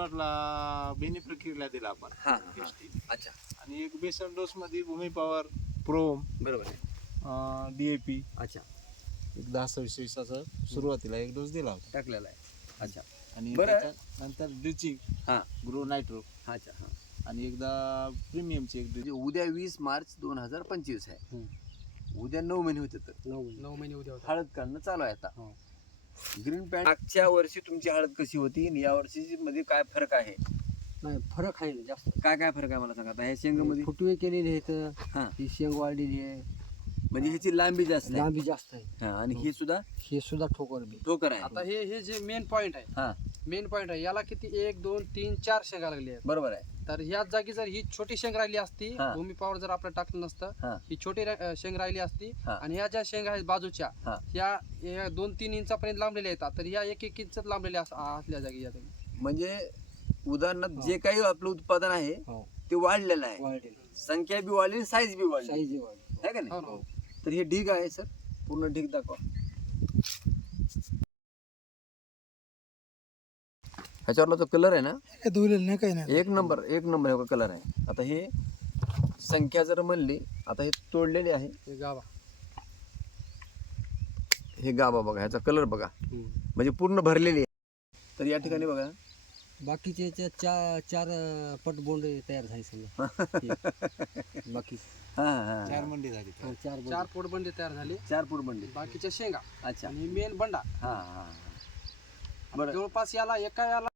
प्लॉटला बेनी प्रक्रियेला दिला आपण. हा हा ST. अच्छा. आणि एक बेसन डोस मध्ये भूमी पॉवर प्रोम बरोबर आहे. डीएपी अच्छा. एक दहा सव्वीस वीसाचा सुरुवातीला एक डोस दिला होता. टाकलेला आहे. अच्छा. आणि बरं. नंतर ड्रिचिंग हा. ग्रो नायट्रो अच्छा हा. आणि एकदा प्रीमियमची एक म्हणजे उद्या वीस मार्च दोन हजार पंचवीस आहे. उद्या नऊ महिने होते तर. नऊ नऊ महिने उद्या होता. हळद काढणं चालू आहे आता. हो. ग्रीन पॅन्ट मागच्या वर्षी तुमची हळद कशी होती आणि या वर्षी मध्ये काय फरक आहे? नाही फरक आहे ना जास्त. काय काय फरक आहे मला सांगा? आता ह्या शेंगामध्ये फुटवे केलेले आहेत. हा. ही शेंग वाढलेली आहे. म्हणजे ह्याची लांबी जास्त आहे. लांबी जास्त आहे. हा आणि ही सुद्धा? हे सुद्धा ठोकर बी. ठोकर आता आहे हे हे जे मेन पॉइंट आहे हा. मेन पॉइंट आहे याला किती? एक दोन तीन चार शेंगा लागली आहेत. बरोबर आहे. तर ह्याच जागी जर ही छोटी शेंग राहिली असती हा. भूमी पॉवर जर आपलं टाकलं नसतं हा. ही छोटी रा- अं, शेंग राहिली असती हा. आणि ह्या ज्या शेंगा आहेत बाजूच्या हा. ह्या दोन तीन इंचापर्यंत लांबलेल्या येतात तर ह्या एक एक इंचात लांबलेल्या अस- असल्या जागी या जागी. म्हणजे उदाहरणार्थ जे काही आपलं उत्पादन आहे हो. ते वाढलेलं आहे. संख्या बी वाढली साईज बी वाढली. साईज वाढली. आहे का हो नाही हो. तर हे ढीग आहे सर. पूर्ण ढीग दाखवा. ह्याच्यावरला जो कलर आहे ना नाही काही नाही. एक नंबर एक नंबर हे कलर आहे. आता हे संख्या जर म्हणली आता हे तोडलेले आहे. हे गावा हे गाबा बघा ह्याचा कलर बघा. म्हणजे पूर्ण भरलेली आहे. तर या ठिकाणी बघा. बाकीचे याच्यात चार चार अं, पट बोंड तयार झाले समजा. हे. बाकी. हा हा. चार. मंडी झाली. हा, चार बोंड. चार पोटबंदी तयार झाली. चार फूट बनली बाकीच्या शेंगा. अच्छा. आणि मेन बंडा. हा हा. हा. बरं. जवळपास याला एका याला